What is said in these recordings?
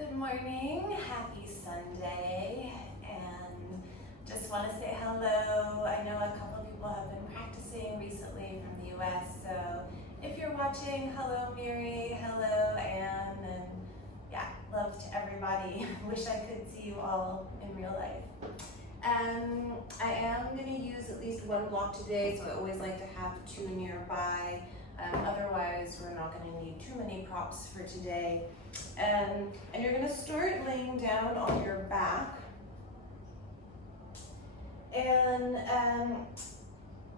Good morning, happy Sunday, and just want to say hello. I know a couple of people have been practicing recently from the US, so if you're watching, hello Mary, hello Anne, and yeah, love to everybody. Wish I could see you all in real life. I am going to use at least one block today, so I always like to have two nearby. Otherwise, we're not going to need too many props for today. And you're going to start laying down on your back. And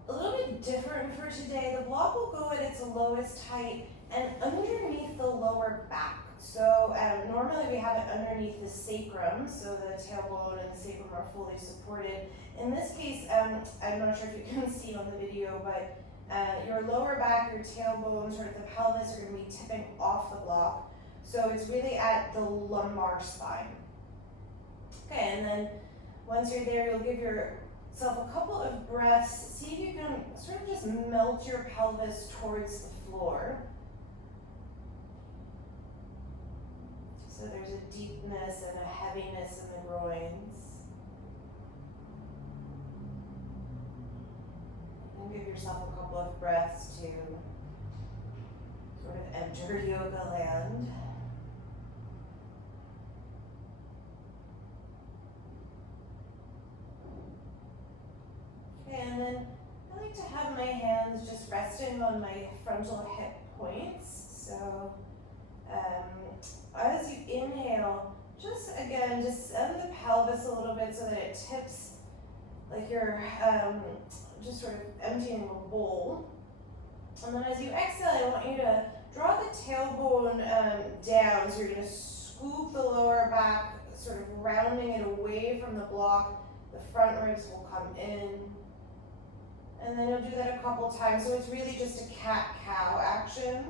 a little bit different for today. The block will go at its lowest height and underneath the lower back. So normally we have it underneath the sacrum, so the tailbone and the sacrum are fully supported. In this case, I'm not sure if you can see on the video, but your lower back, your tailbone, sort of the pelvis are going to be tipping off the block. So it's really at the lumbar spine. Okay, and then once you're there, you'll give yourself a couple of breaths. See if you can sort of just melt your pelvis towards the floor. So there's a deepness and a heaviness in the groins. And give yourself a couple of breaths to sort of enter yoga land. Okay, and then I like to have my hands just resting on my frontal hip points. So as you inhale, just send the pelvis a little bit so that it tips like you're just sort of emptying a bowl. And then as you exhale, I want you to draw the tailbone down. So you're going to scoop the lower back, sort of rounding it away from the block. The front ribs will come in. And then you'll do that a couple times. So it's really just a cat-cow action.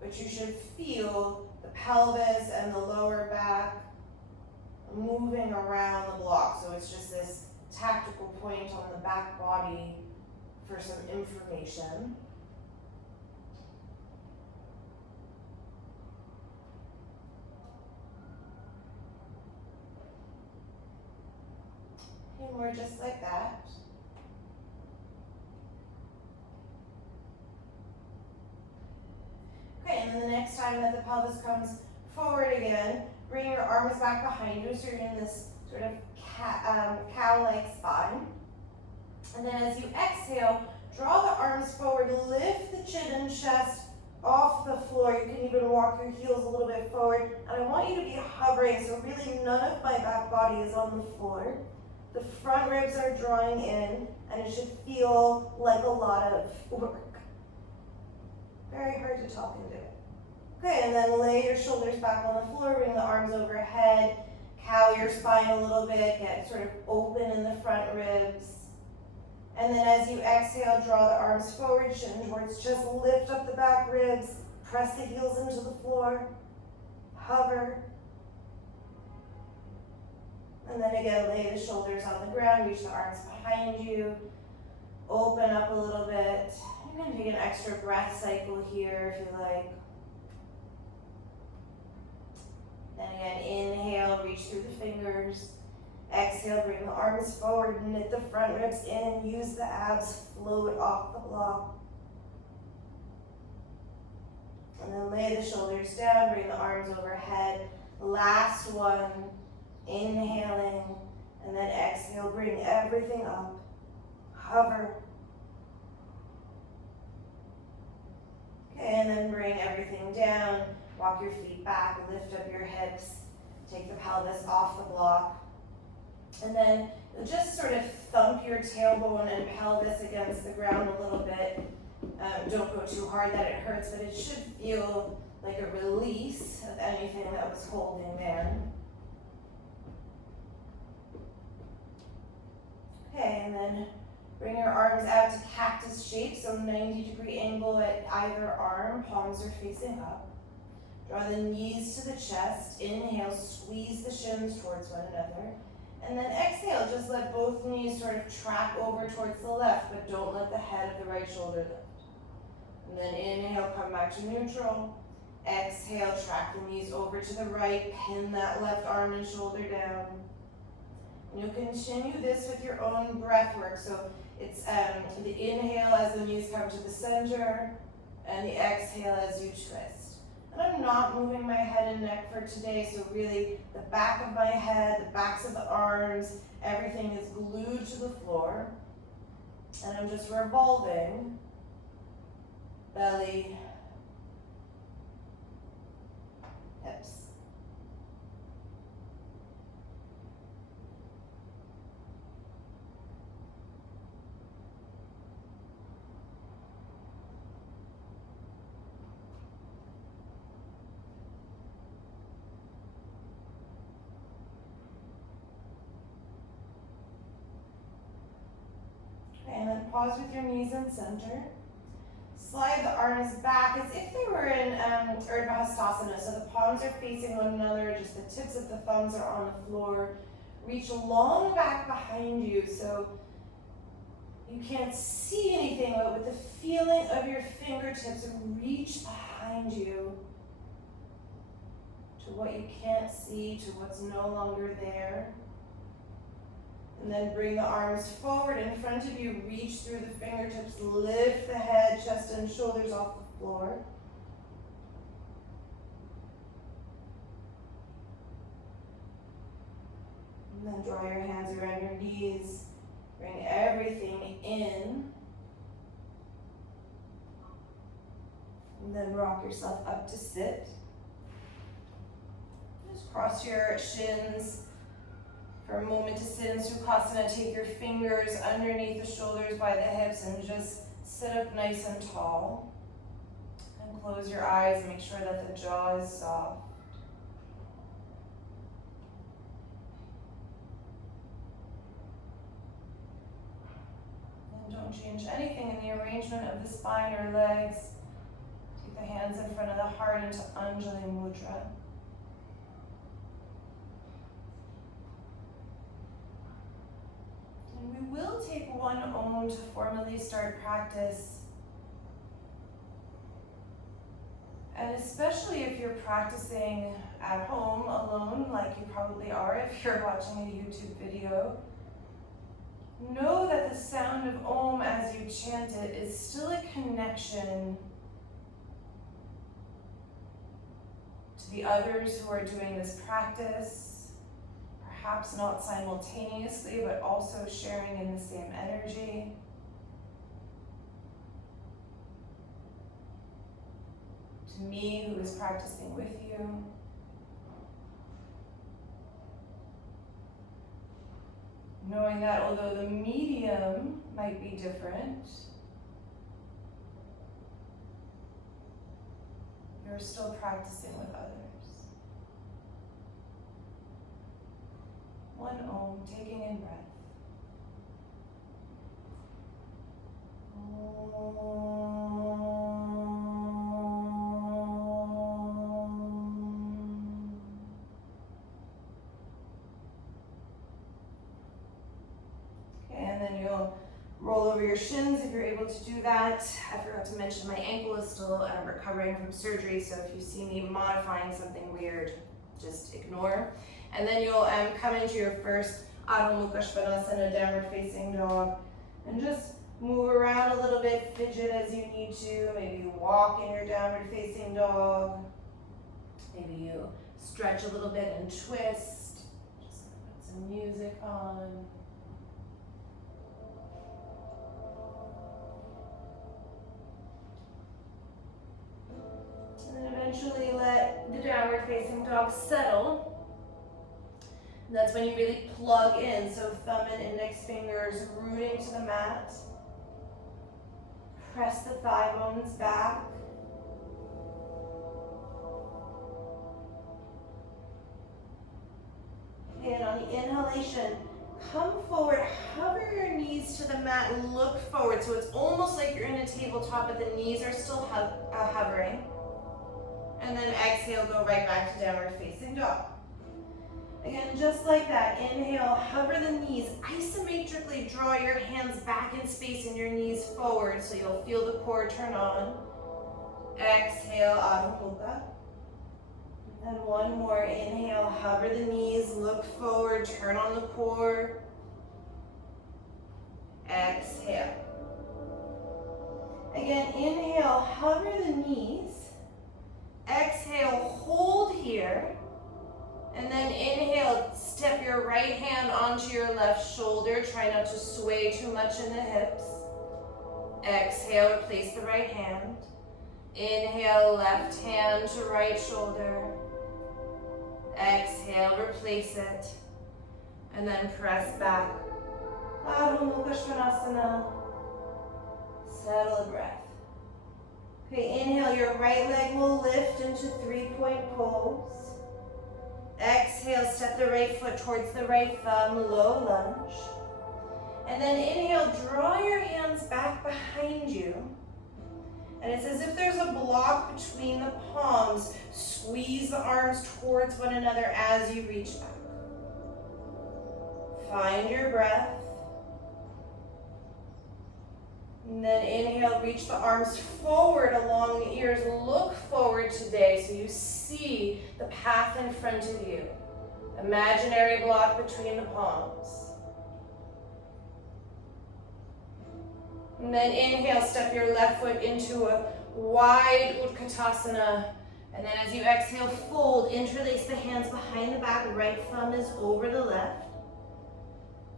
But you should feel the pelvis and the lower back moving around the block. So it's just this tactical point on the back body for some information. And we're just like that. Okay, and then the next time that the pelvis comes forward again, bring your arms back behind you, so you're in this sort of cow-like spine. And then as you exhale, draw the arms forward, lift the chin and chest off the floor. You can even walk your heels a little bit forward. And I want you to be hovering, so really none of my back body is on the floor. The front ribs are drawing in, and it should feel like a lot of work. Very hard to talk into it. Okay, and then lay your shoulders back on the floor, bring the arms overhead, cow your spine a little bit, get sort of open in the front ribs. And then as you exhale, draw the arms forward, chin towards chest, lift up the back ribs, press the heels into the floor, hover. And then again, lay the shoulders on the ground, reach the arms behind you, open up a little bit. You're going to take an extra breath cycle here if you like. Then again, inhale, reach through the fingers. Exhale, bring the arms forward, knit the front ribs in, use the abs, float off the block. And then lay the shoulders down, bring the arms overhead. Last one, inhaling, and then exhale, bring everything up, hover. Okay, and then bring everything down, walk your feet back, lift up your hips, take the pelvis off the block. And then just sort of thump your tailbone and pelvis against the ground a little bit. Don't go too hard that it hurts, but it should feel like a release of anything that was holding there. Okay, and then bring your arms out to cactus shape, so 90-degree angle at either arm, palms are facing up. Draw the knees to the chest, inhale, squeeze the shins towards one another. And then exhale, just let both knees sort of track over towards the left, but don't let the head of the right shoulder lift. And then inhale, come back to neutral. Exhale, track the knees over to the right, pin that left arm and shoulder down. And you'll continue this with your own breath work. So it's the inhale as the knees come to the center, and the exhale as you twist. And I'm not moving my head and neck for today, so really the back of my head, the backs of the arms, everything is glued to the floor. And I'm just revolving belly, hips. And then pause with your knees in center. Slide the arms back as if they were in Urdhva Hastasana. So the palms are facing one another, just the tips of the thumbs are on the floor. Reach long back behind you so you can't see anything, but with the feeling of your fingertips, reach behind you to what you can't see, to what's no longer there. And then bring the arms forward in front of you, reach through the fingertips, lift the head, chest, and shoulders off the floor. And then draw your hands around your knees, bring everything in. And then rock yourself up to sit. Just cross your shins for a moment to sit in Sukhasana. Take your fingers underneath the shoulders by the hips and just sit up nice and tall. And close your eyes and make sure that the jaw is soft. And don't change anything in the arrangement of the spine or legs. Take the hands in front of the heart into Anjali Mudra. And we will take one Om to formally start practice. And especially if you're practicing at home alone, like you probably are if you're watching a YouTube video, know that the sound of Om as you chant it is still a connection to the others who are doing this practice. Perhaps not simultaneously, but also sharing in the same energy. To me, who is practicing with you. Knowing that although the medium might be different, you're still practicing with others. One Om, taking in breath. Okay, and then you'll roll over your shins if you're able to do that. I forgot to mention my ankle is still recovering from surgery, so if you see me modifying something weird, just ignore. And then you'll come into your first Adho Mukha Svanasana, downward facing dog, and just move around a little bit, fidget as you need to. Maybe you walk in your downward facing dog. Maybe you stretch a little bit and twist. Just put some music on. And then eventually let the downward facing dog settle. And that's when you really plug in, so thumb and index fingers rooting to the mat. Press the thigh bones back. And on the inhalation, come forward, hover your knees to the mat and look forward. So it's almost like you're in a tabletop, but the knees are still hovering. And then exhale, go right back to downward facing dog. Again, just like that, inhale, hover the knees, isometrically draw your hands back in space and your knees forward so you'll feel the core turn on. Exhale, Adho Mukha. And one more, inhale, hover the knees, look forward, turn on the core. Exhale. Again, inhale, hover the knees. Exhale, hold here. And then inhale, step your right hand onto your left shoulder. Try not to sway too much in the hips. Exhale, replace the right hand. Inhale, left hand to right shoulder. Exhale, replace it. And then press back. Adho Mukha Svanasana. Settle a breath. Okay, inhale, your right leg will lift into 3-point pose. Exhale, step the right foot towards the right thumb, low lunge. And then inhale, draw your hands back behind you. And it's as if there's a block between the palms. Squeeze the arms towards one another as you reach back. Find your breath. And then inhale, reach the arms forward along the ears. Look forward today so you see the path in front of you. Imaginary block between the palms. And then inhale, step your left foot into a wide Utkatasana. And then as you exhale, fold, interlace the hands behind the back. Right thumb is over the left.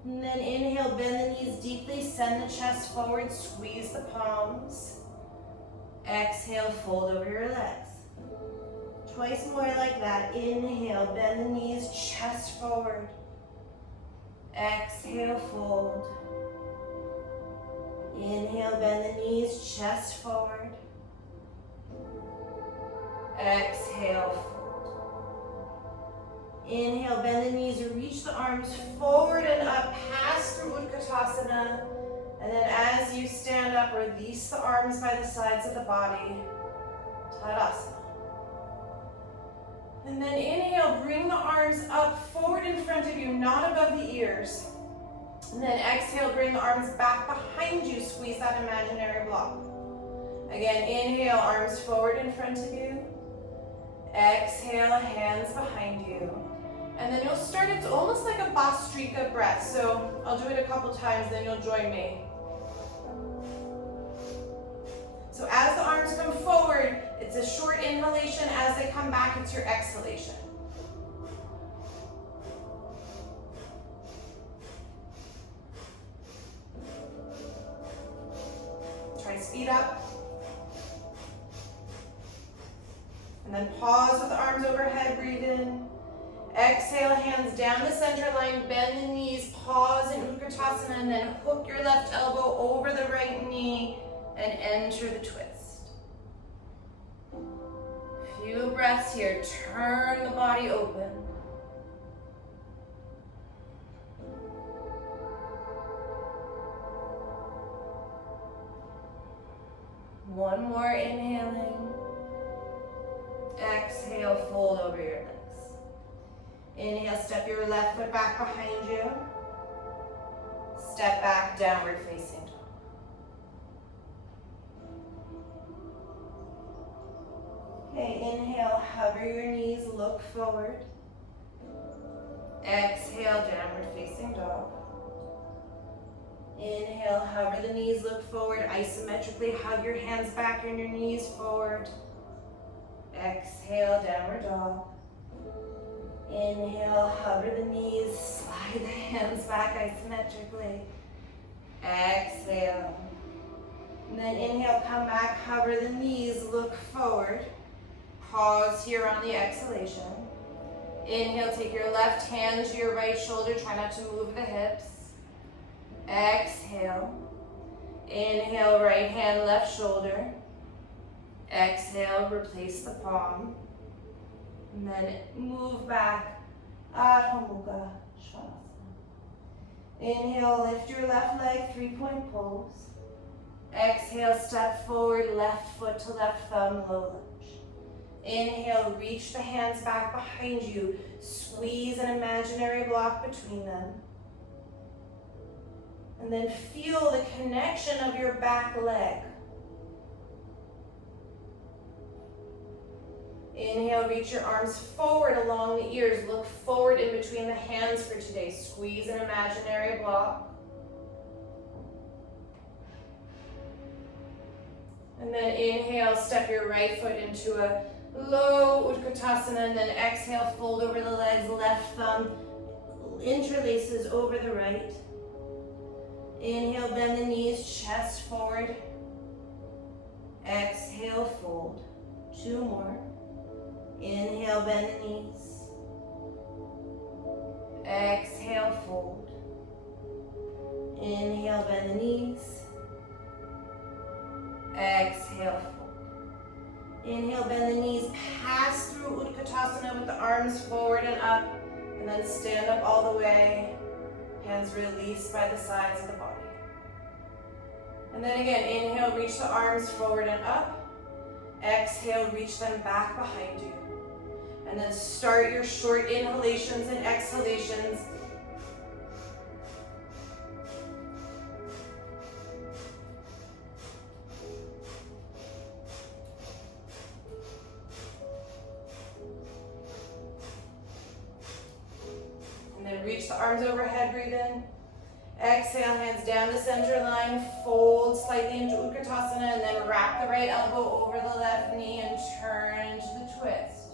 And then inhale, bend the knees deeply, send the chest forward, squeeze the palms. Exhale, fold over your legs. Twice more like that. Inhale, bend the knees, chest forward. Exhale, fold. Inhale, bend the knees, chest forward. Exhale, fold. Inhale, bend the knees, reach the arms forward and up, pass through Utkatasana. And then as you stand up, release the arms by the sides of the body. Tadasana. And then inhale, bring the arms up, forward in front of you, not above the ears. And then exhale, bring the arms back behind you, squeeze that imaginary block. Again, inhale, arms forward in front of you. Exhale, hands behind you. And then you'll start, it's almost like a Bhastrika breath. So I'll do it a couple times, then you'll join me. So as the arms come forward, it's a short inhalation. As they come back, it's your exhalation. Try speed up. And then pause with the arms overhead, breathe in. Exhale, hands down the center line, bend the knees, pause in Utkatasana, and then hook your left elbow over the right knee and enter the twist. Few breaths here, turn the body open. One more, inhaling. Exhale, fold over your legs. Inhale, step your left foot back behind you. Step back, downward facing dog. Okay, inhale, hover your knees, look forward. Exhale, downward facing dog. Inhale, hover the knees, look forward, isometrically hug your hands back and your knees forward. Exhale, downward dog. Inhale, hover the knees, slide the hands back isometrically. Exhale. And then inhale, come back, hover the knees, look forward. Pause here on the exhalation. Inhale, take your left hand to your right shoulder, try not to move the hips. Exhale. Inhale, right hand, left shoulder. Exhale, replace the palm. And then move back. Adho Mukha Svanasana. Inhale, lift your left leg, 3-point pose. Exhale, step forward, left foot to left thumb, low lunge. Inhale, reach the hands back behind you. Squeeze an imaginary block between them. And then feel the connection of your back leg. Inhale, reach your arms forward along the ears. Look forward in between the hands for today. Squeeze an imaginary block. And then inhale, step your right foot into a low Utkatasana, and then exhale, fold over the legs, left thumb interlaces over the right. Inhale, bend the knees, chest forward. Exhale, fold. 2 more. Inhale, bend the knees. Exhale, fold. Inhale, bend the knees. Exhale, fold. Inhale, bend the knees, pass through Utkatasana with the arms forward and up, and then stand up all the way. Hands released by the sides of the body. And then again, inhale, reach the arms forward and up. Exhale, reach them back behind you. And then start your short inhalations and exhalations. And then reach the arms overhead, breathe in. Exhale, hands down the center line, fold slightly into Utkatasana, and then wrap the right elbow over the left knee and turn into the twist.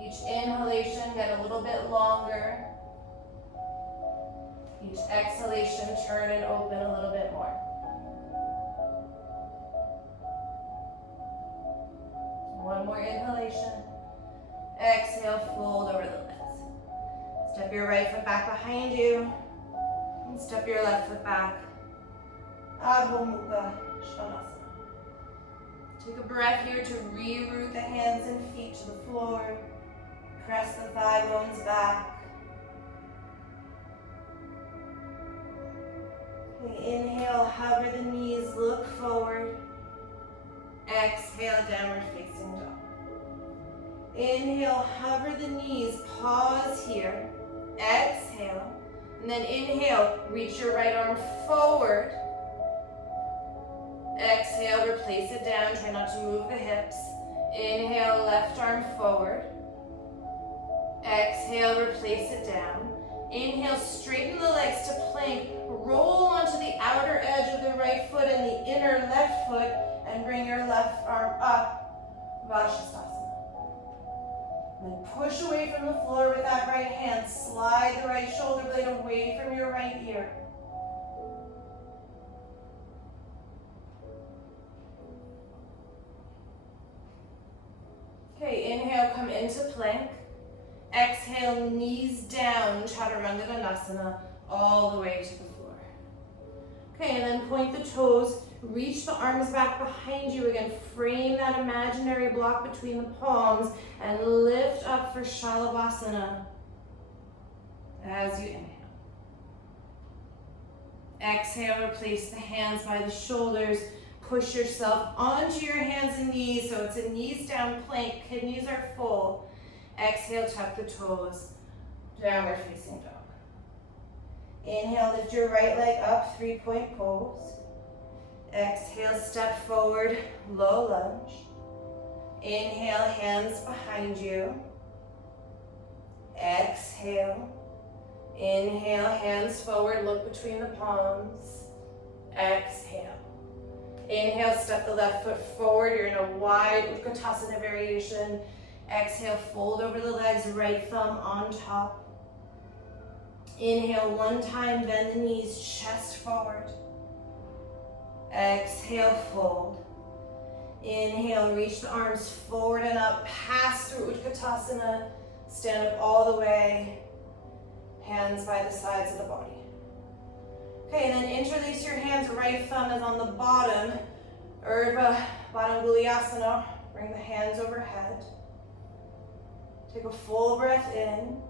Each inhalation, get a little bit longer. Each exhalation, turn and open a little bit more. One more inhalation. Exhale, fold over the legs. Step your right foot back behind you, and step your left foot back. Adho Mukha Svanasana. Take a breath here to re-root the hands and feet to the floor. Press the thigh bones back. Okay, inhale, hover the knees, look forward. Exhale, downward facing dog. Inhale, hover the knees, pause here. Exhale, and then inhale, reach your right arm forward. Exhale, replace it down, try not to move the hips. Inhale, left arm forward. Exhale, replace it down. Inhale, straighten the legs to plank. Roll onto the outer edge of the right foot and the inner left foot, and bring your left arm up, Vajrasana. Then push away from the floor with that right hand. Slide the right shoulder blade away from your right ear. Okay, inhale, come into plank. Exhale, knees down, Chaturanga Dandasana, all the way to the floor. Okay, and then point the toes. Reach the arms back behind you again. Frame that imaginary block between the palms and lift up for Shalabhasana as you inhale. Exhale, replace the hands by the shoulders. Push yourself onto your hands and knees so it's a knees down plank. Kidneys are full. Exhale, tuck the toes. Downward facing dog. Inhale, lift your right leg up, 3-point pose. Exhale, step forward, low lunge. Inhale, hands behind you. Exhale. Inhale, hands forward, look between the palms. Exhale. Inhale, step the left foot forward. You're in a wide Utkatasana variation. Exhale, fold over the legs, right thumb on top. Inhale, one time, bend the knees, chest forward. Exhale, fold. Inhale, reach the arms forward and up, pass through Utkatasana, stand up all the way, hands by the sides of the body. Okay, then interlace your hands, right thumb is on the bottom, Urdhva Badanguliasana, bring the hands overhead. Take a full breath in,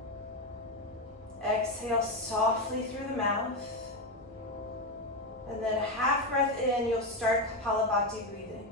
exhale softly through the mouth. And then half breath in, you'll start Kapalabhati breathing.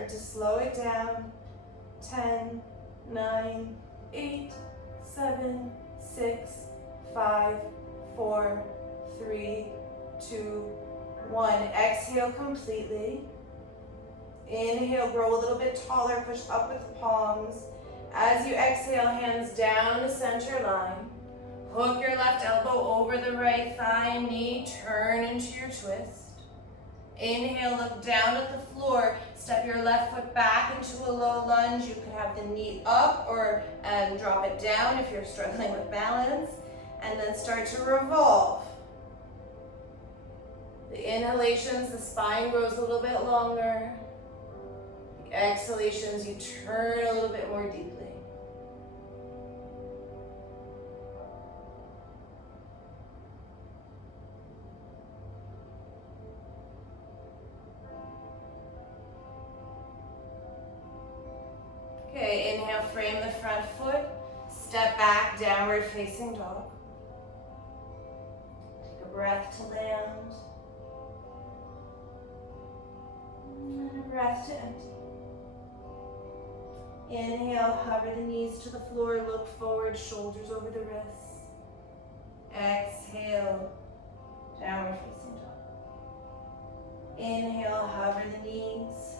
Start to slow it down. 10, 9, 8, 7, 6, 5, 4, 3, 2, 1. Exhale completely. Inhale, grow a little bit taller, push up with the palms. As you exhale, hands down the center line. Hook your left elbow over the right thigh and knee, turn into your twist. Inhale, look down at the floor, step your left foot back into a low lunge. You could have the knee up or drop it down if you're struggling with balance. And then start to revolve. The inhalations, the spine grows a little bit longer. The exhalations, you turn a little bit more deeply. Okay, inhale, frame the front foot. Step back, downward facing dog. Take a breath to land. And a breath to empty. Inhale, hover the knees to the floor, look forward, shoulders over the wrists. Exhale, downward facing dog. Inhale, hover the knees.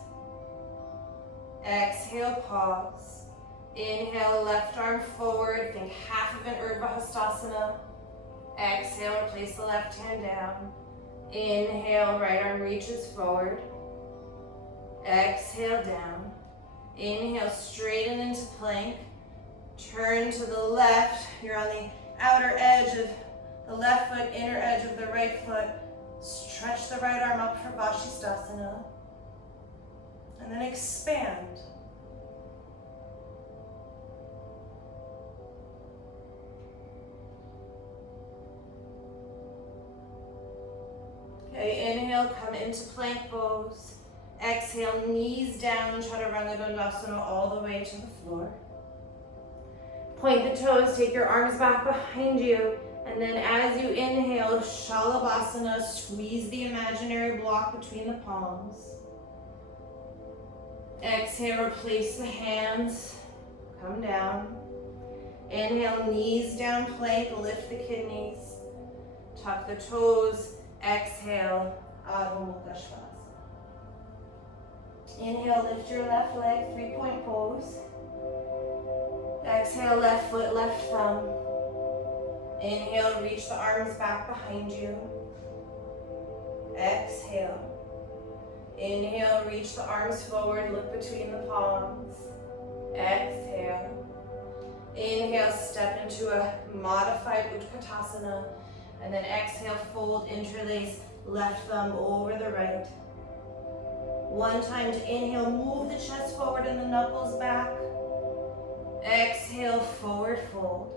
Exhale, pause. Inhale, left arm forward, think half of an Urdhva Hastasana. Exhale, place the left hand down. Inhale, right arm reaches forward. Exhale, down. Inhale, straighten into plank. Turn to the left. You're on the outer edge of the left foot, inner edge of the right foot. Stretch the right arm up for Vashisthasana. And then expand. Okay, inhale, come into plank pose. Exhale, knees down, Chaturanga Dandasana all the way to the floor. Point the toes, take your arms back behind you, and then as you inhale, Shalabhasana, squeeze the imaginary block between the palms. Exhale, replace the hands, come down. Inhale, knees down, plank, lift the kidneys. Tuck the toes, exhale, Adho Mukha Svanasana. Inhale, lift your left leg, 3-point pose. Exhale, left foot, left thumb. Inhale, reach the arms back behind you. Exhale. Inhale, reach the arms forward, look between the palms. Exhale. Inhale, step into a modified Utkatasana. And then exhale, fold, interlace, left thumb over the right. One time to inhale, move the chest forward and the knuckles back. Exhale, forward fold.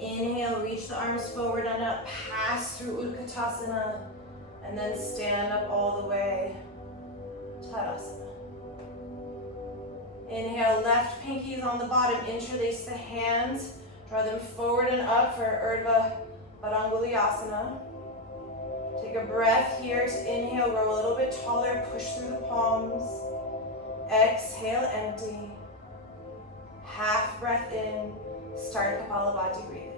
Inhale, reach the arms forward and up, pass through Utkatasana, and then stand up all the way, Tadasana. Inhale, left pinkies on the bottom, interlace the hands, draw them forward and up for Urdhva Padanguliasana. Take a breath here to inhale, grow a little bit taller, push through the palms. Exhale, empty. Half breath in, start Kapalabhati breathing.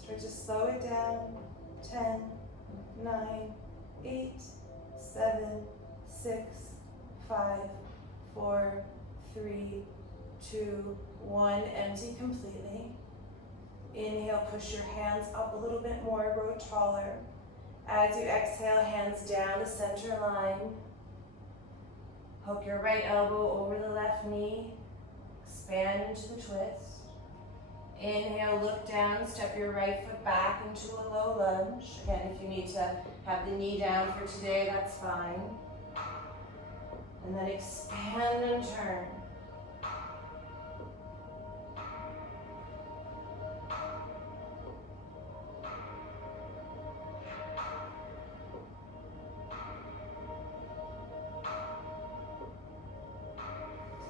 Start to slow it down. 10, 9, 8, 7, 6, 5, 4, 3, 2, 1. Empty completely. Inhale, push your hands up a little bit more, grow taller. As you exhale, hands down the center line. Hook your right elbow over the left knee. Expand into the twist. Inhale, look down, step your right foot back into a low lunge. Again, if you need to have the knee down for today, that's fine. And then expand and turn.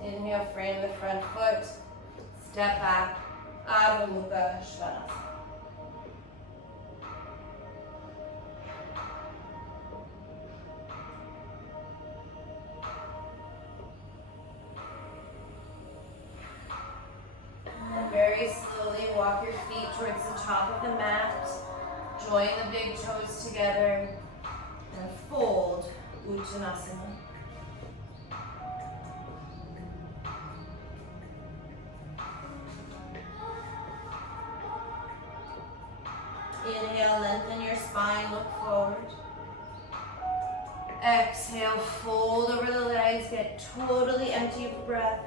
Inhale, frame the front foot, step back, Adho Mukha Svanasana. And very slowly walk your feet towards the top of the mat, join the big toes together, and fold Uttanasana. Inhale, lengthen your spine, look forward. Exhale, fold over the legs, get totally empty of breath.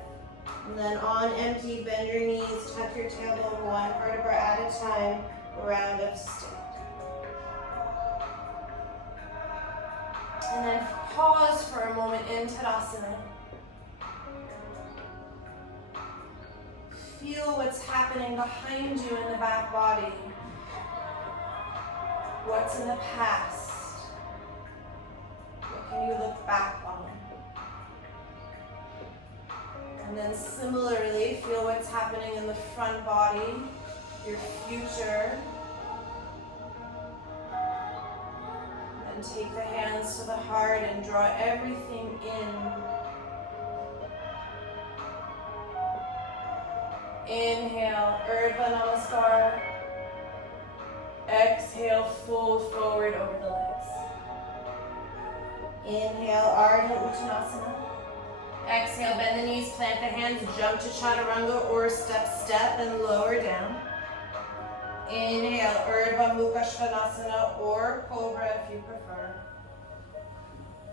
And then on empty, bend your knees, tuck your tailbone one vertebra at a time, round up stick. And then pause for a moment in Tadasana. Feel what's happening behind you in the back body. What's in the past? What can you look back on? And then similarly, feel what's happening in the front body, your future. And take the hands to the heart and draw everything in. Inhale, Urdhva Namaskar. Exhale, fold forward over the legs. Inhale, Ardha Uttanasana. Exhale, bend the knees, plant the hands, jump to Chaturanga or step, and lower down. Inhale, Urdhva Mukha Svanasana or Cobra if you prefer.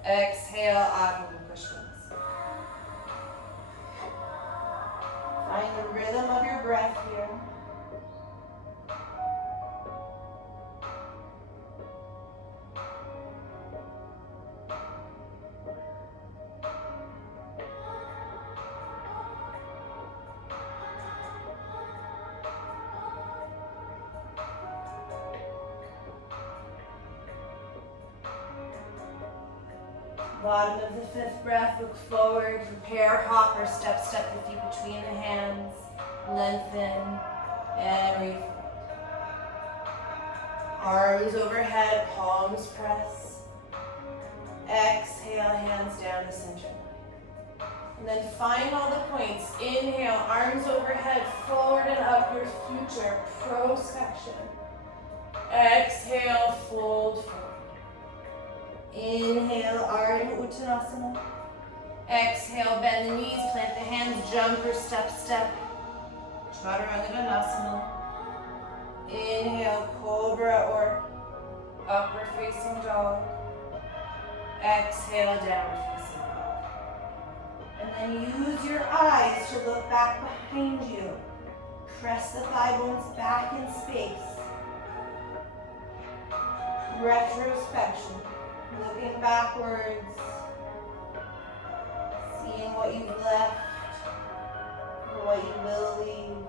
Exhale, Adho Mukha Svanasana. Find the rhythm of your breath here. Bottom of the fifth breath, look forward, prepare, hop or step the feet between the hands, lengthen, and refold. Arms overhead, palms press. Exhale, hands down the center. And then find all the points. Inhale, arms overhead, forward and up, your future, prospection. Exhale, fold forward. Inhale, Ardha Uttanasana. Exhale, bend the knees, plant the hands, jump or step. Chaturanga Dandasana. Inhale, Cobra or upward facing dog. Exhale, downward facing dog. And then use your eyes to look back behind you. Press the thigh bones back in space. Retrospection. Looking backwards, seeing what you've left, or what you will leave.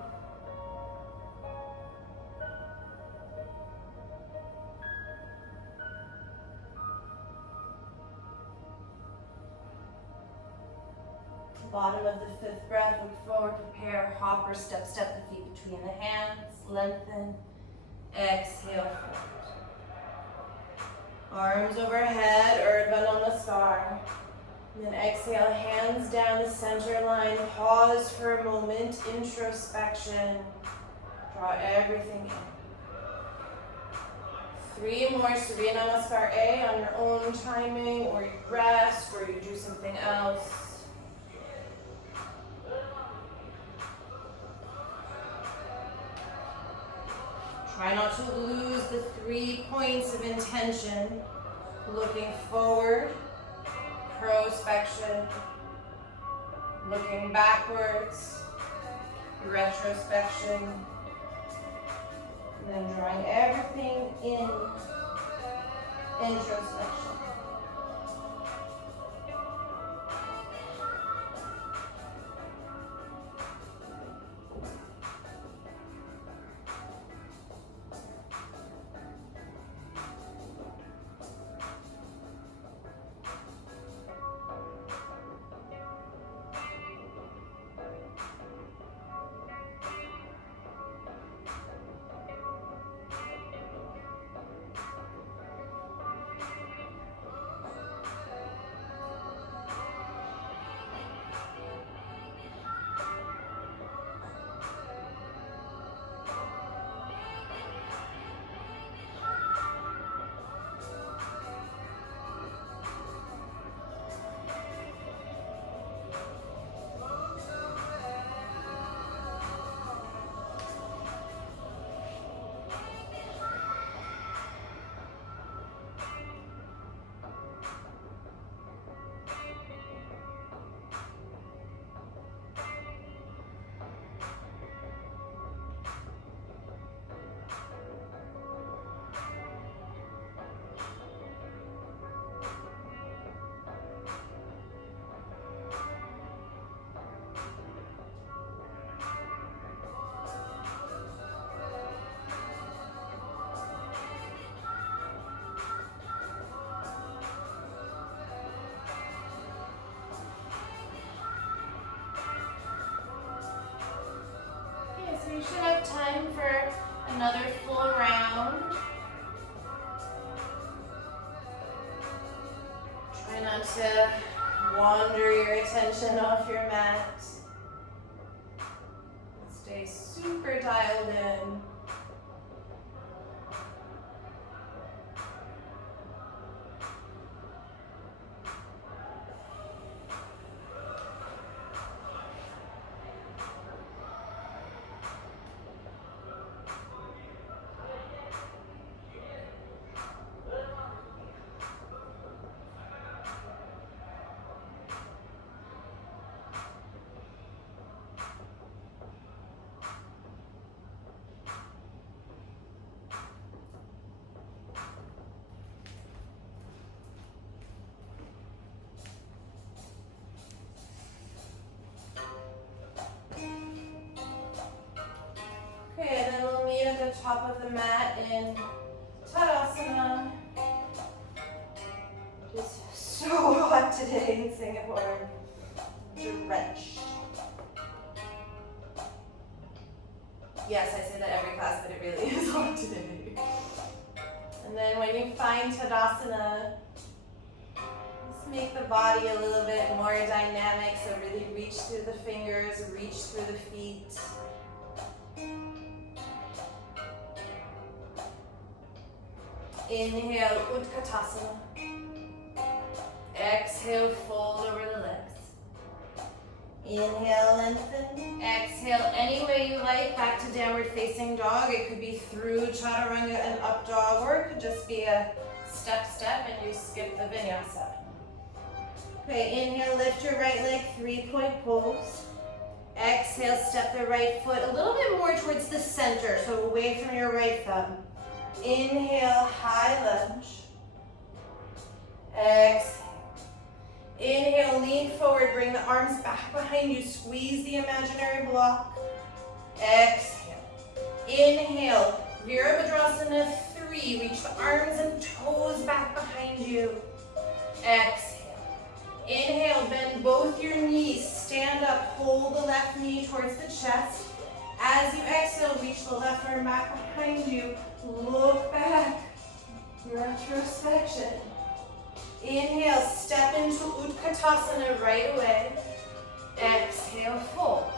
Bottom of the fifth breath, look forward, prepare, hop or step the feet between the hands, lengthen, exhale, forward. Arms overhead, Urdhva Namaskar. And then exhale, hands down the center line. Pause for a moment, introspection. Draw everything in. 3 more, Surya Namaskar A on your own timing, or you rest, or you do something else. Try not to lose the 3 points of intention. Looking forward, prospection. Looking backwards, retrospection, and then drawing everything in, introspection. So you should have time for another full round. Try not to wander your attention off your mat. Stay super dialed in. Okay, and then we'll meet at the top of the mat in Tadasana. It's so hot today in Singapore. Drenched. Yes, I say that every class, but it really is hot today. And then when you find Tadasana, just make the body a little bit more dynamic. So really reach through the fingers, reach through the feet. Inhale, Utkatasana. Exhale, fold over the legs. Inhale, lengthen. Exhale, any way you like, back to downward facing dog. It could be through chaturanga and up dog, or it could just be a step and you skip the vinyasa. Okay, inhale, lift your right leg, 3-point pose. Exhale, step the right foot a little bit more towards the center, so away from your right thumb. Inhale, high lunge. Exhale. Inhale, lean forward, bring the arms back behind you, squeeze the imaginary block. Exhale. Inhale, Virabhadrasana 3, reach the arms and toes back behind you. Exhale. Inhale, bend both your knees, stand up, hold the left knee towards the chest. As you exhale, reach the left arm back behind you, look back, retrospection. Inhale, step into Utkatasana right away. Exhale, fold.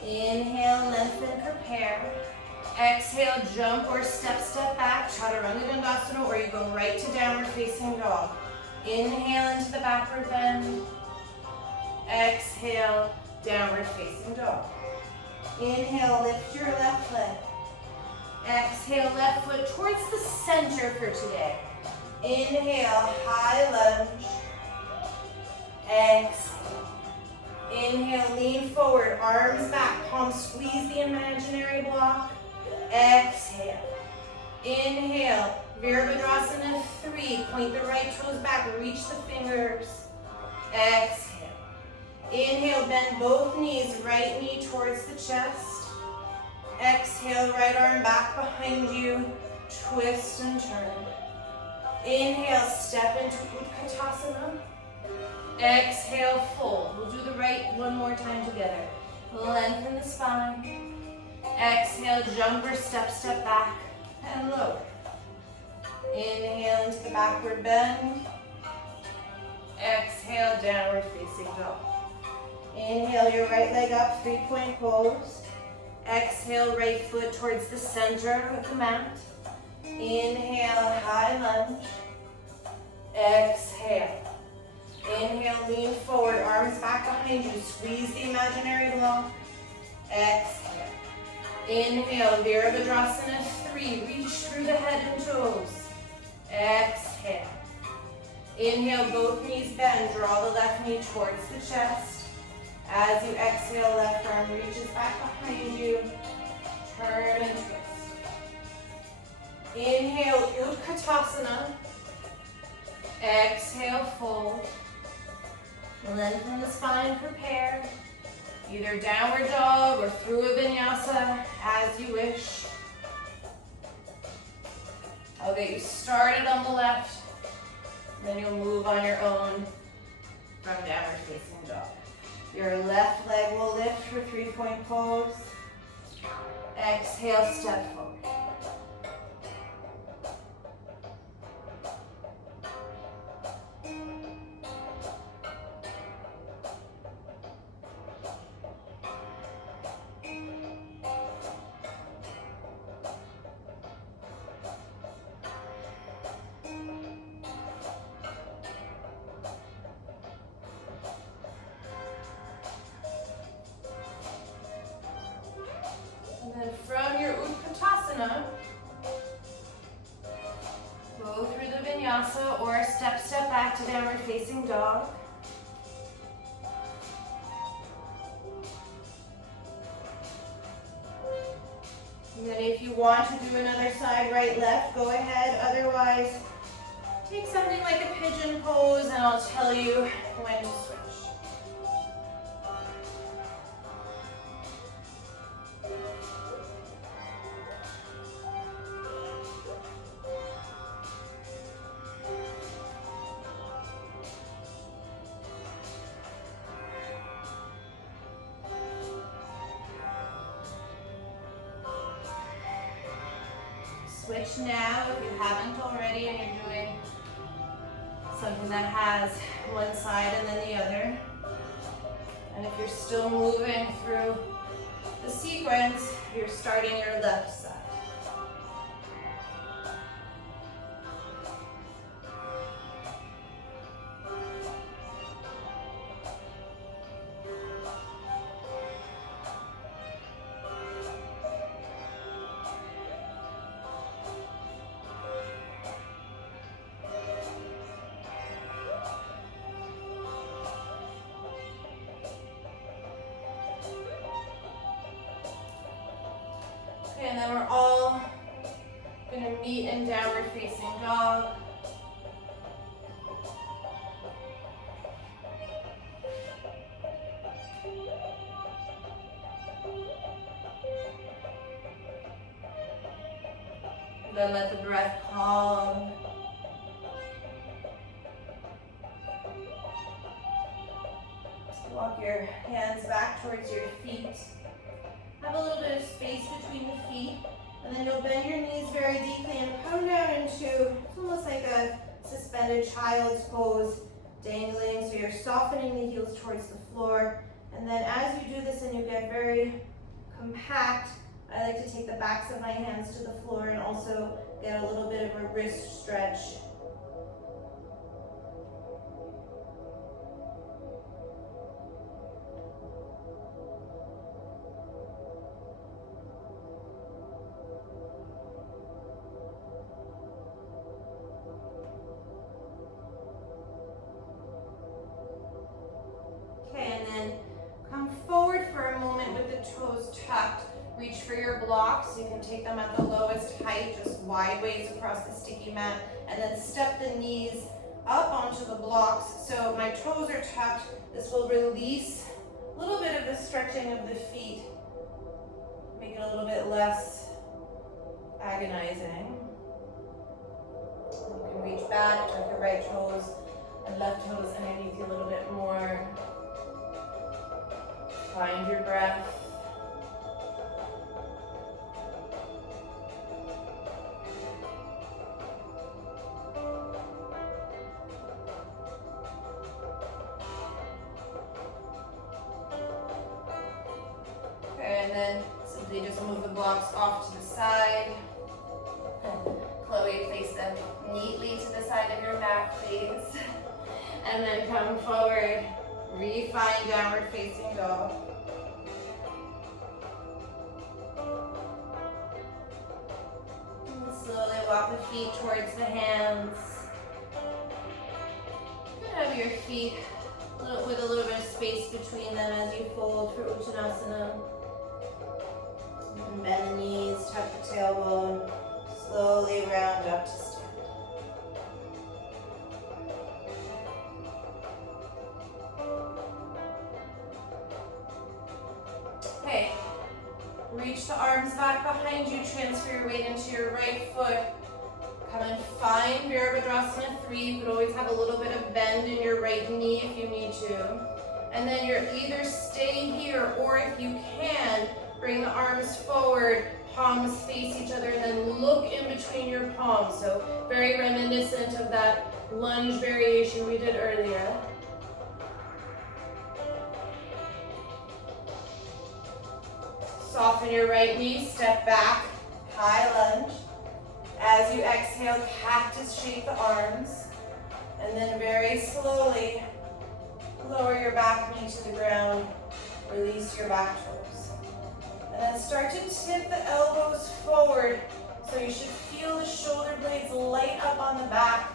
Inhale, lengthen, prepare. Exhale, jump or step back, Chaturanga Dandasana, or you go right to downward facing dog. Inhale into the backward bend. Exhale, downward facing dog. Inhale, lift your left leg. Exhale, left foot towards the center for today. Inhale, high lunge. Exhale. Inhale, lean forward, arms back, palms squeeze the imaginary block. Exhale. Inhale, Virabhadrasana 3. Point the right toes back, reach the fingers. Exhale. Inhale, bend both knees, right knee towards the chest. Exhale, right arm back behind you, twist and turn. Inhale, step into Utkatasana. Exhale, fold. We'll do the right one more time together. Lengthen the spine. Exhale, jump or step back and lower. Inhale into the backward bend. Exhale, downward facing dog. Inhale your right leg up, 3-point pose. Exhale, right foot towards the center of the mat. Inhale, high lunge. Exhale. Inhale, lean forward, arms back behind you. Squeeze the imaginary block. Exhale. Inhale, Virabhadrasana 3. Reach through the head and toes. Exhale. Inhale, both knees bend. Draw the left knee towards the chest. As you exhale, left arm reaches back behind you. Turn and twist. Inhale, Utkatasana. Exhale, fold. Lengthen the spine, prepare. Either downward dog or through a vinyasa, as you wish. I'll get you started on the left, then you'll move on your own from downward facing dog. Your left leg will lift for 3-point pose. Exhale, step forward. And then from your Utkatasana, go through the vinyasa or step back to downward facing dog. And then if you want to do another side, right, left, go ahead. Otherwise, take something like a pigeon pose and I'll tell you when to switch. Switch now if you haven't already and you're doing something that has one side and then the other. And if you're still moving through the sequence, you're starting your left side. Okay, and then we're all going to meet in downward facing dog. Then let the breath calm. Walk your hands back towards your feet. Have a little bit of space between the feet, and then you'll bend your knees very deeply and come down into, it's almost like a suspended child's pose, dangling, so you're softening the heels towards the floor. And then as you do this and you get very compact, I like to take the backs of my hands to the floor and also get a little bit of a wrist stretch. Okay, and then come forward for a moment with the toes tucked. blocks. You can take them at the lowest height, just wide ways across the sticky mat, and then step the knees up onto the blocks so my toes are tucked. This will release a little bit of the stretching of the feet, make it a little bit less agonizing. You can reach back, tuck your right toes and left toes underneath you a little bit more. Find your breath. Okay, and then simply just move the blocks off to the side. Chloe, place them neatly to the side of your mat, please. And then come forward, refine downward facing dog. And slowly walk the feet towards the hands. And have your feet with a little bit of space between them as you fold for Uttanasana. And bend the knees, tuck the tailbone. Slowly round up to stand. Okay, reach the arms back behind you, transfer your weight into your right foot. Come and find Virabhadrasana 3. You could always have a little bit of bend in your right knee if you need to. And then you're either stay here or if you can, bring the arms forward, palms face each other, and then look in between your palms. So very reminiscent of that lunge variation we did earlier. Soften your right knee, step back, high lunge. As you exhale, cactus shape the arms. And then very slowly lower your back knee to the ground, release your back toes. And then start to tip the elbows forward, so you should feel the shoulder blades light up on the back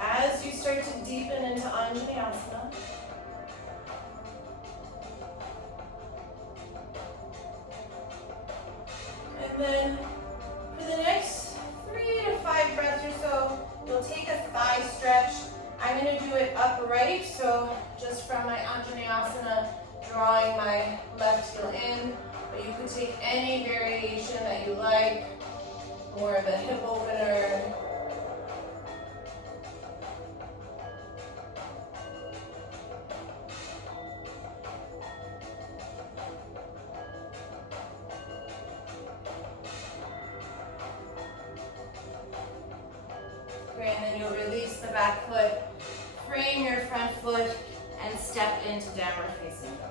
as you start to deepen into Anjaneyasana. And then for the next 3 to 5 breaths or so, you'll take a thigh stretch. I'm going to do it upright, so just from my Anjaneyasana, drawing my left heel in. But you could take any variation that you like, more of a hip opener. Great, and then you'll release the back foot, frame your front foot, and step into downward facing dog.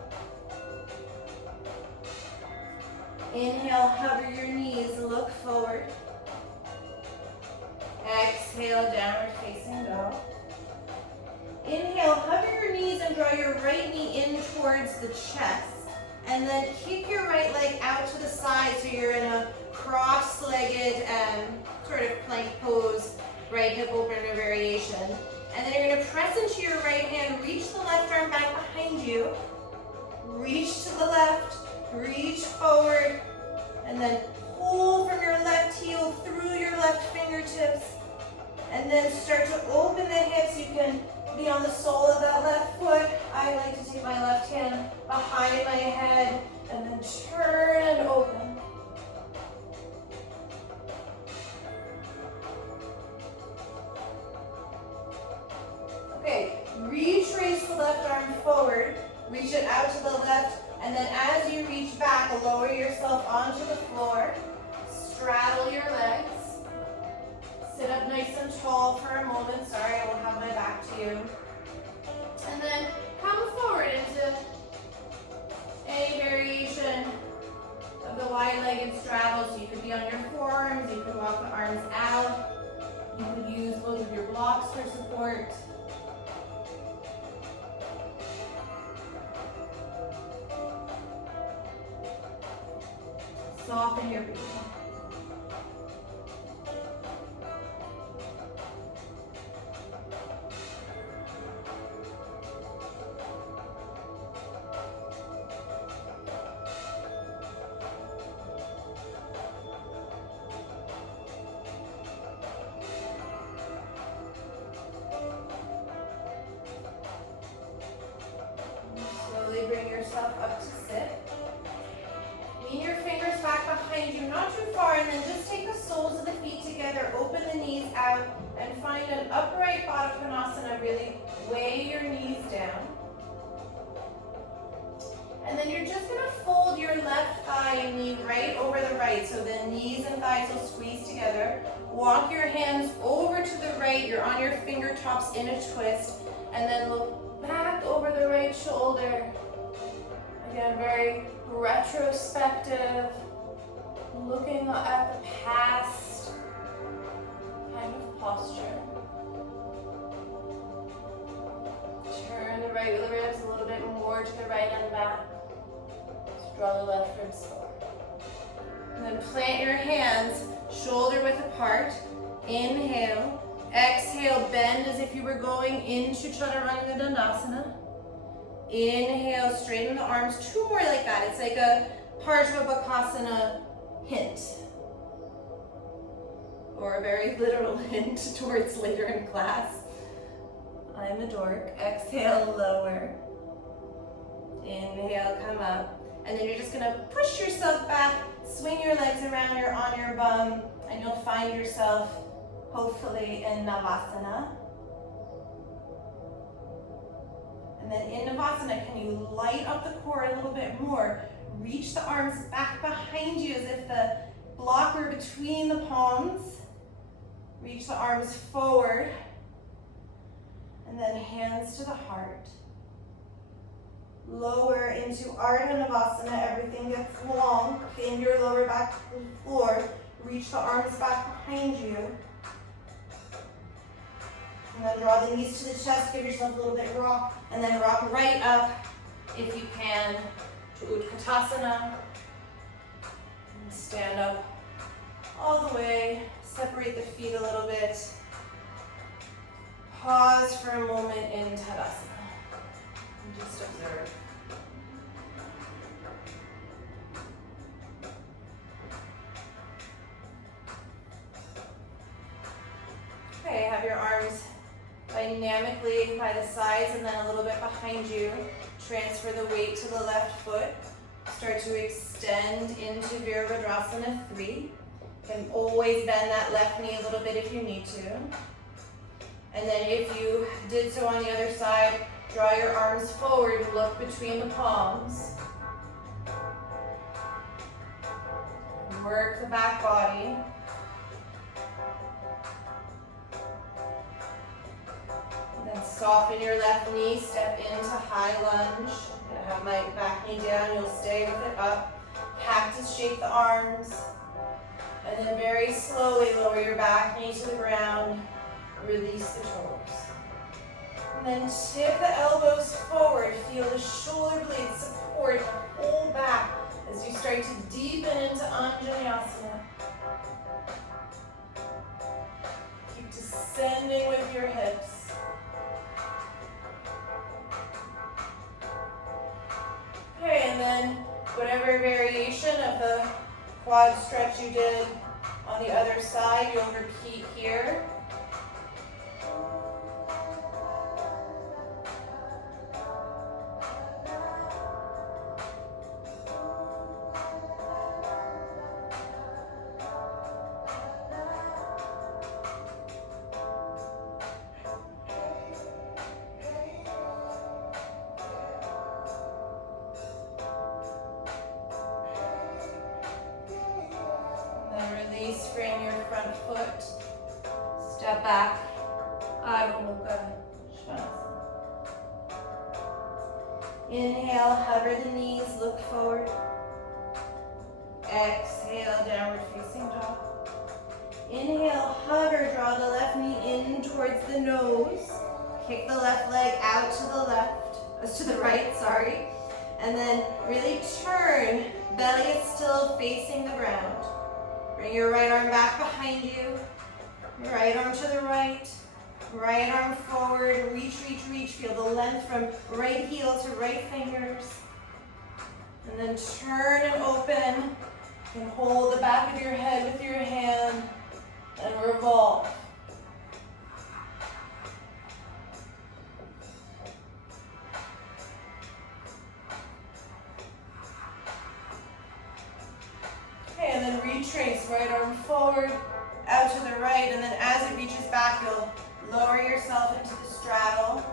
Inhale, hover your knees, look forward. Exhale, downward facing dog. Inhale, hover your knees and draw your right knee in towards the chest. And then kick your right leg out to the side so you're in a cross-legged sort of plank pose, right hip opener variation. And then you're going to press into your right hand, reach the left arm back behind you, reach to the left, reach forward, and then pull from your left heel through your left fingertips, and then start to open the hips. You can be on the sole of that left foot. I like to take my left hand behind my head and then turn and open. Okay, retrace the left arm forward, reach it out to the left, and then as you reach back, lower yourself onto the floor, straddle your legs, sit up nice and tall for a moment. Sorry, I will have my back to you. And then come forward into any variation of the wide-legged straddle. So you could be on your forearms, you could walk the arms out, you could use both of your blocks for support. Soften your breathing. behind you, not too far, and then just take the soles of the feet together, open the knees out, and find an upright Baddha Konasana. Really weigh your knees down. And then you're just gonna fold your left thigh and knee right over the right, so the knees and thighs will squeeze together. Walk your hands over to the right, you're on your fingertops in a twist, and then look back over the right shoulder. Again, very retrospective, looking at the past kind of posture. Turn the right ribs a little bit more to the right and back. Just draw the left ribs forward. And then plant your hands shoulder width apart. Inhale. Exhale, bend as if you were going into Chaturanga Dandasana. Inhale, straighten the arms. 2 more like that. It's like a Parshva hint. Or a very literal hint towards later in class. I'm a dork. Exhale, lower. Inhale, come up. And then you're just gonna push yourself back, swing your legs around, you're on your bum, and you'll find yourself, hopefully, in Navasana. And then in Navasana, can you light up the core a little bit more? Reach the arms back behind you as if the block were between the palms. Reach the arms forward. And then hands to the heart. Lower into Ardha Navasana. Everything gets long. Pin your lower back to the floor. Reach the arms back behind you. And then draw the knees to the chest. Give yourself a little bit rock. And then rock right up, if you can, to Utkatasana. And stand up all the way. Separate the feet a little bit. Pause for a moment in Tadasana. And just observe. Okay, have your arms dynamically by the sides and then a little bit behind you. Transfer the weight to the left foot. Start to extend into Virabhadrasana 3. You can always bend that left knee a little bit if you need to. And then if you did so on the other side, draw your arms forward, look between the palms. Work the back body. And then soften your left knee, step into high lunge. I'm gonna have my back knee down, you'll stay with it up. Cactus shape the arms. And then very slowly lower your back knee to the ground. Release the toes. And then tip the elbows forward. Feel the shoulder blades support the whole back as you start to deepen into Anjaneyasana. Keep descending with your hips. Okay, and then whatever variation of the quad stretch you did on the other side, you'll repeat here. Bring your front foot, step back, Adho Mukha Svanasana. Inhale, hover the knees, look forward. Exhale, downward facing dog. Inhale, hover, draw the left knee in towards the nose. Kick the left leg out to the left, to the right, sorry. And then really turn, belly is still facing the ground. Bring your right arm back behind you. Right arm to the right. Right arm forward. Reach, reach, reach. Feel the length from right heel to right fingers. And then turn and open. And hold the back of your head with your hand. And revolve. Okay, and then retrace. Right arm forward, out to the right, and then as it reaches back, you'll lower yourself into the straddle.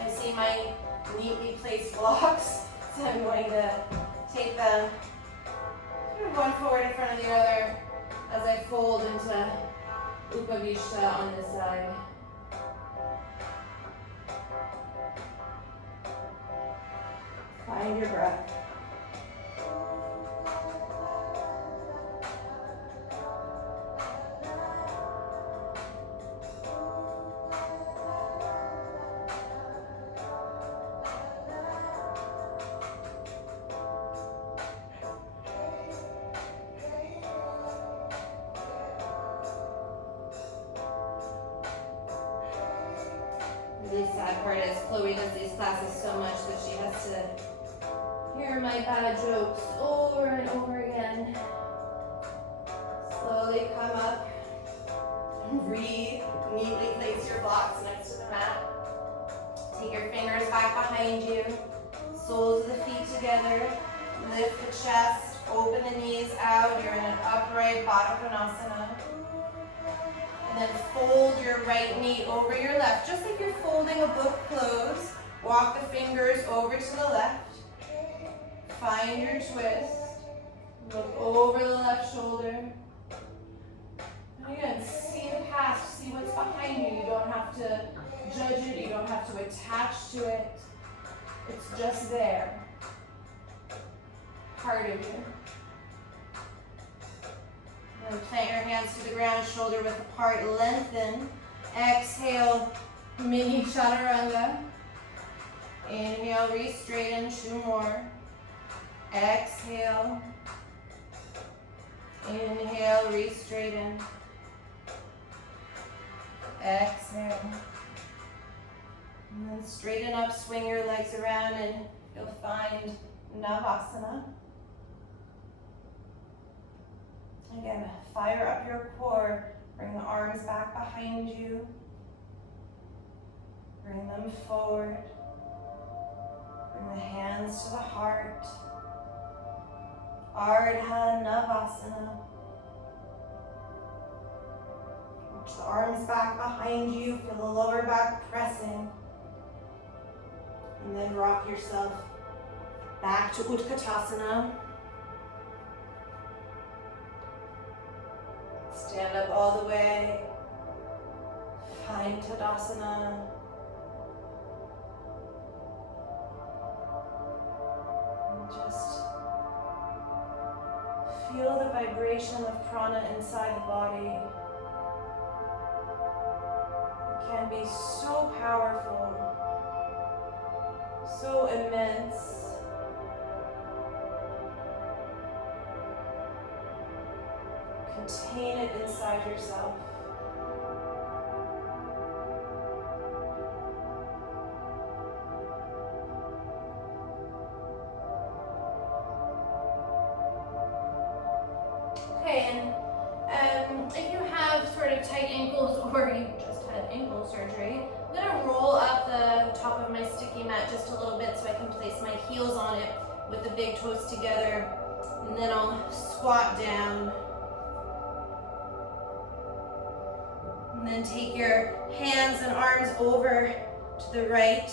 I see my neatly placed blocks, so I'm going to take them, one forward in front of the other, as I fold into Upavishta on this side. Find your breath. The sad part is Chloe does these classes so much that she has to hear my bad jokes over and over again. Slowly come up, breathe, neatly place your blocks next to the mat. Take your fingers back behind you, soles of the feet together, lift the chest, open the knees out. You're in an upright Baddha Konasana. And then fold your right knee over your left, just like you're folding a book close. Walk the fingers over to the left. Find your twist. Look over the left shoulder. And again, see the past, see what's behind you. You don't have to judge it, you don't have to attach to it. It's just there. Part of you. And plant your hands to the ground, shoulder width apart, lengthen. Exhale, mini chaturanga. Inhale, re-straighten, 2 more. Exhale. Inhale, re-straighten. Exhale. And then straighten up, swing your legs around, and you'll find Navasana. Again, fire up your core. Bring the arms back behind you. Bring them forward. Bring the hands to the heart. Ardha Navasana. Reach the arms back behind you. Feel the lower back pressing. And then rock yourself back to Utkatasana. Stand up all the way. Find Tadasana. And just feel the vibration of prana inside the body. It can be so powerful, so immense. Contain it inside yourself. Okay, and if you have sort of tight ankles or you just had ankle surgery, I'm gonna roll up the top of my sticky mat just a little bit so I can place my heels on it with the big toes together, and then I'll squat down. And then take your hands and arms over to the right.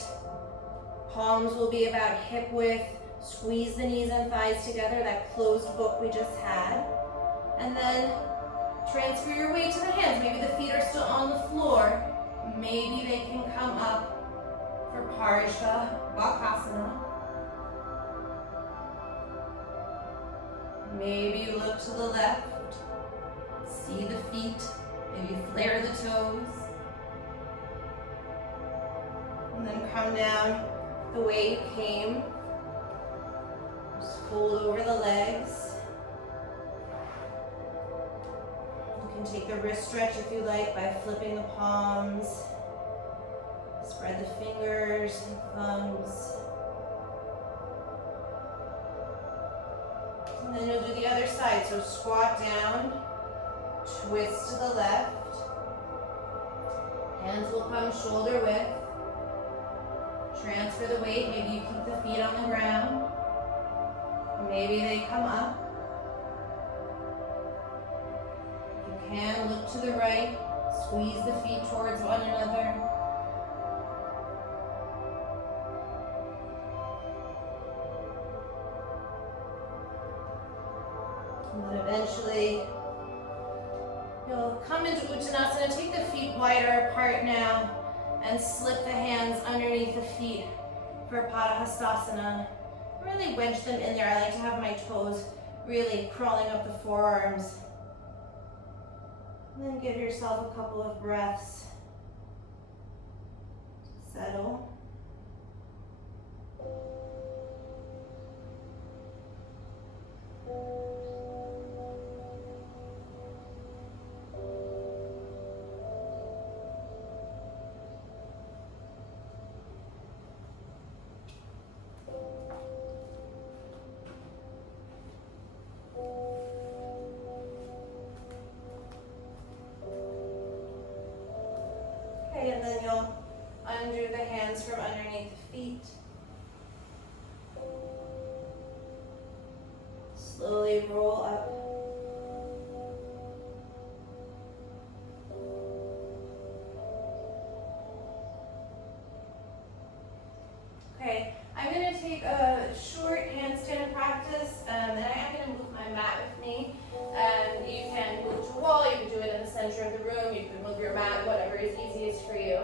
Palms will be about hip width. Squeeze the knees and thighs together, that closed book we just had. And then transfer your weight to the hands. Maybe the feet are still on the floor. Maybe they can come up for Parsha Bakasana. Maybe you look to the left. See the feet. Maybe flare the toes. And then come down the way you came. Just fold over the legs. You can take the wrist stretch if you like by flipping the palms. Spread the fingers and thumbs. And then you'll do the other side. So squat down. Twist to the left. Hands will come shoulder width. Transfer the weight. Maybe you keep the feet on the ground. Maybe they come up. Hand look to the right. Squeeze the feet towards one another. And then eventually, you'll come into Uttanasana. Take the feet wider apart now and slip the hands underneath the feet for Padahastasana. Really wedge them in there. I like to have my toes really crawling up the forearms. And then give yourself a couple of breaths to settle. And then you'll undo the hands from underneath the feet. Slowly roll up. Okay, I'm going to take a short handstand practice, and I am going to move my mat with me. You can move to a wall, you can do it in the center of the room, you can move your mat, whatever is easiest for you.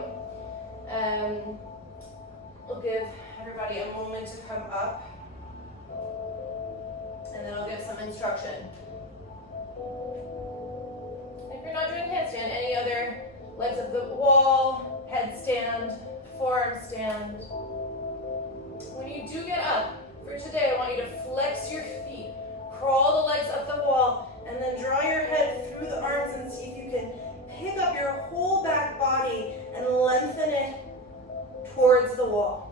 We'll give everybody a moment to come up, and then I'll give some instruction. If you're not doing handstand, any other legs of the wall, headstand, forearm stand. When you do get up, for today I want you to flex your feet, crawl the legs up the wall, and then draw your head through the arms and see if you can pick up your whole back body and lengthen it towards the wall.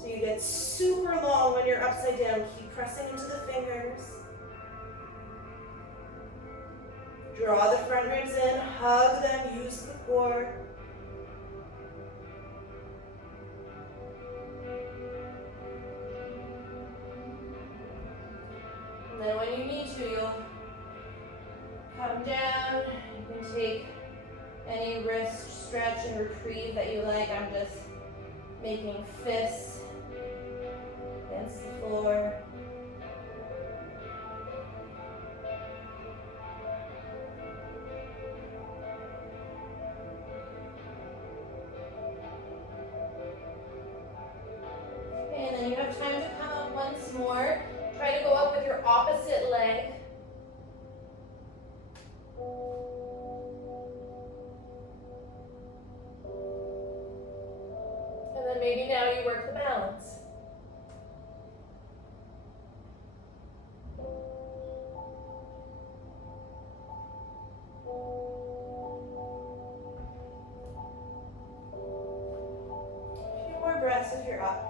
So you get super long when you're upside down. Keep pressing into the fingers. Draw the front ribs in, hug them, use the core. And then when you need to, you'll come down. You can take any wrist stretch and reprieve that you like. I'm just making fists against the floor. Okay, and then you have time to come up once more. Try to go up with your opposite leg. And then maybe now you work the balance. A few more breaths if you're up.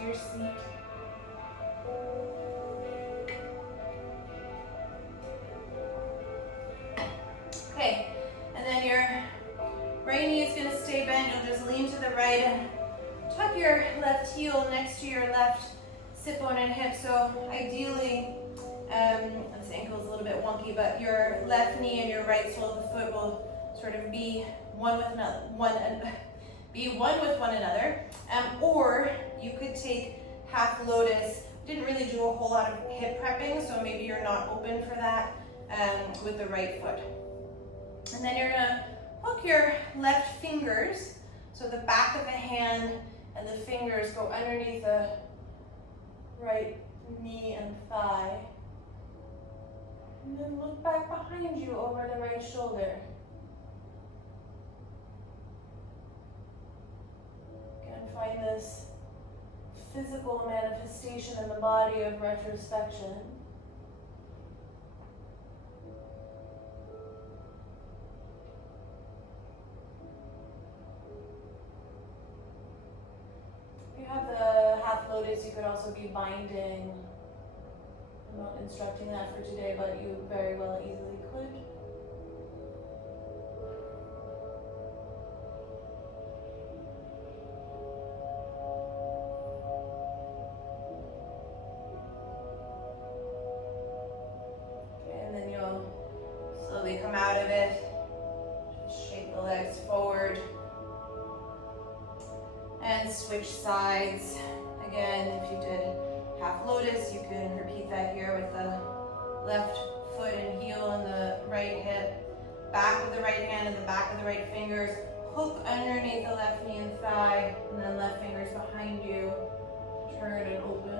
Your seat. Okay, and then your right knee is going to stay bent. You'll just lean to the right and tuck your left heel next to your left sit bone and hip. So ideally, this ankle is a little bit wonky, but your left knee and your right sole of the foot will sort of be one with one another. Or you could take half lotus. Didn't really do a whole lot of hip prepping, so maybe you're not open for that with the right foot. And then you're gonna hook your left fingers, so the back of the hand and the fingers go underneath the right knee and thigh. And then look back behind you over the right shoulder. Again, find this physical manifestation in the body of retrospection. If you have the notice you could also be binding. I'm not instructing that for today, but you very well easily could. Okay, and then you'll slowly come out of it. Just shake the legs forward. And switch sides. Again, if you did half lotus, you can repeat that here with the left foot and heel and the right hip. Back of the right hand and the back of the right fingers. Hook underneath the left knee and thigh, and then left fingers behind you. Turn and open.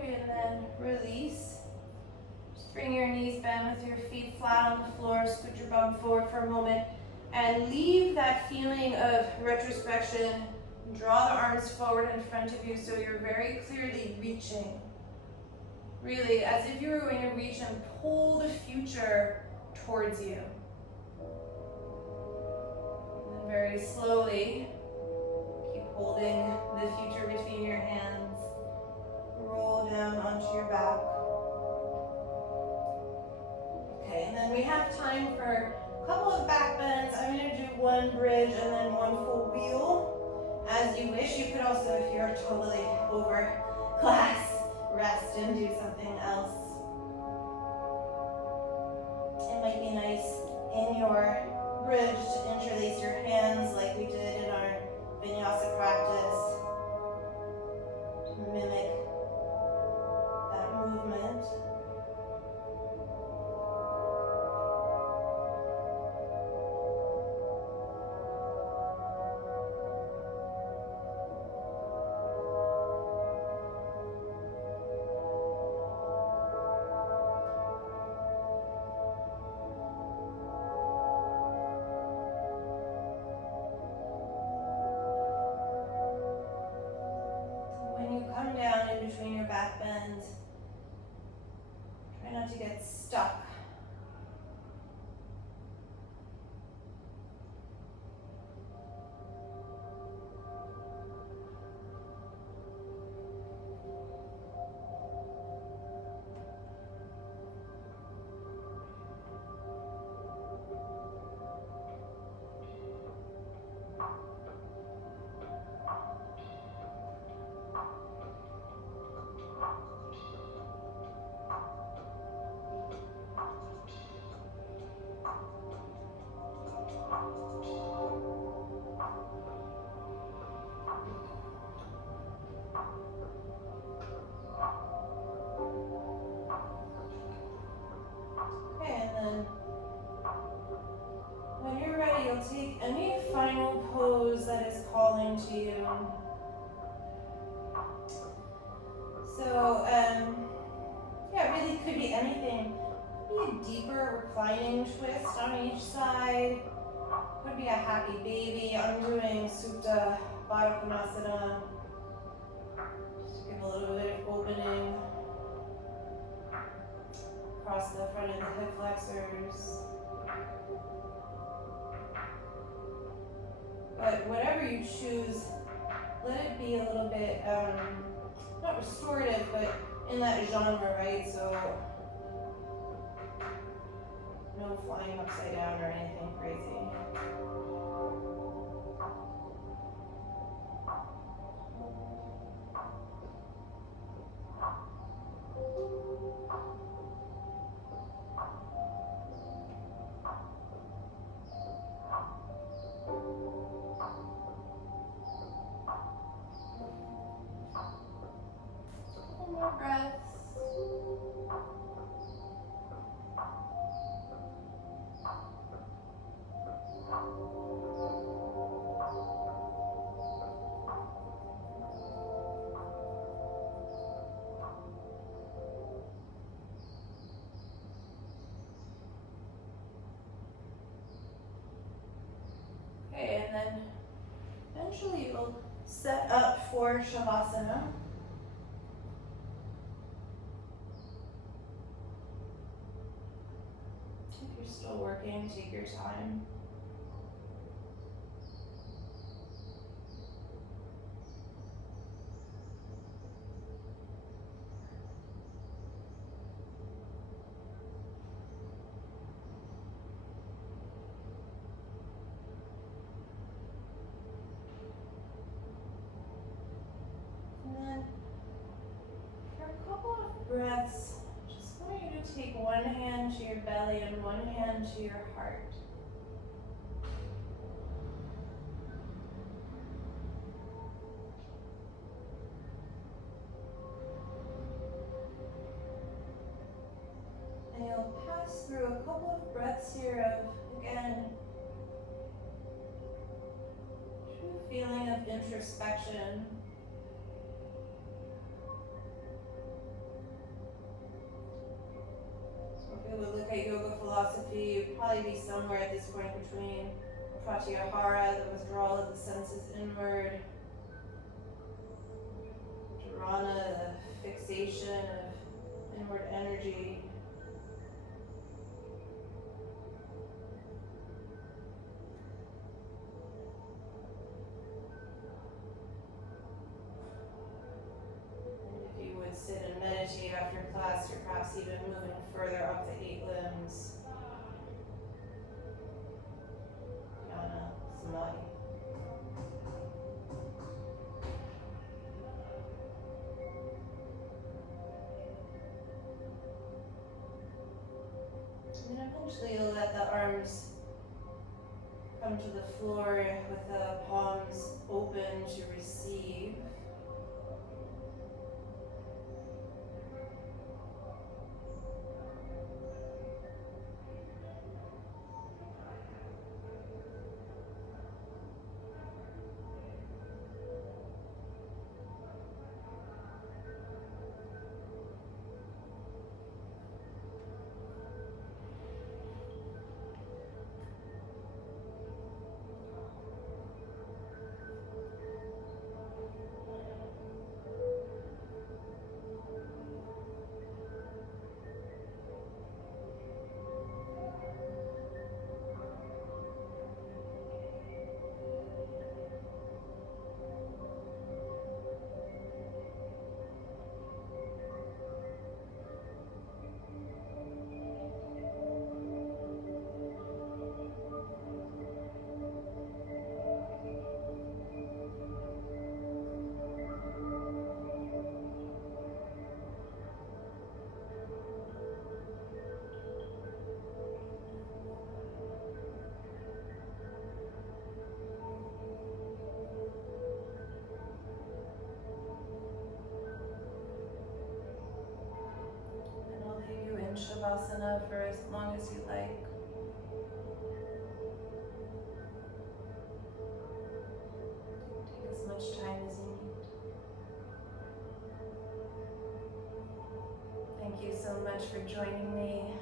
And then release. Just bring your knees bent with your feet flat on the floor. Scoot your bum forward for a moment. And leave that feeling of retrospection. Draw the arms forward in front of you so you're very clearly reaching. Really, as if you were going to reach and pull the future towards you. And then very slowly, keep holding the future between your hands. Roll down onto your back. Okay, and then we have time for a couple of back bends. I'm going to do one bridge and then one full wheel. As you wish, you could also, if you're totally over class, rest and do something else. It might be nice in your bridge to interlace your hands like we did in our vinyasa practice. To mimic movement. When you come down in between your back bends, try not to get stuck. Take any final pose that is calling to you. So, yeah, it really could be anything. Could be a deeper reclining twist on each side. Could be a happy baby. I'm doing Supta Baddha Konasana. Just give a little bit of opening across the front of the hip flexors. But whatever you choose, let it be a little bit, not restorative, but in that genre, right? So, no flying upside down or anything crazy. More breaths. and then eventually you'll set up for Shavasana. If you're still working, take your time. And then for a couple of breaths, just want you to take one hand to your belly and one hand to your heart. And you'll pass through a couple of breaths here of, again, true feeling of introspection. So if you would look at yoga philosophy, you'd probably be somewhere at this point between pratyahara, the withdrawal of the senses inward, dharana, the fixation of inward energy, sit and meditate after class, or perhaps even moving further up the 8 limbs. Jnana, Samadhi. And then eventually you'll let the arms come to the floor with the palms open to receive. Shavasana for as long as you like. Take as much time as you need. Thank you so much for joining me.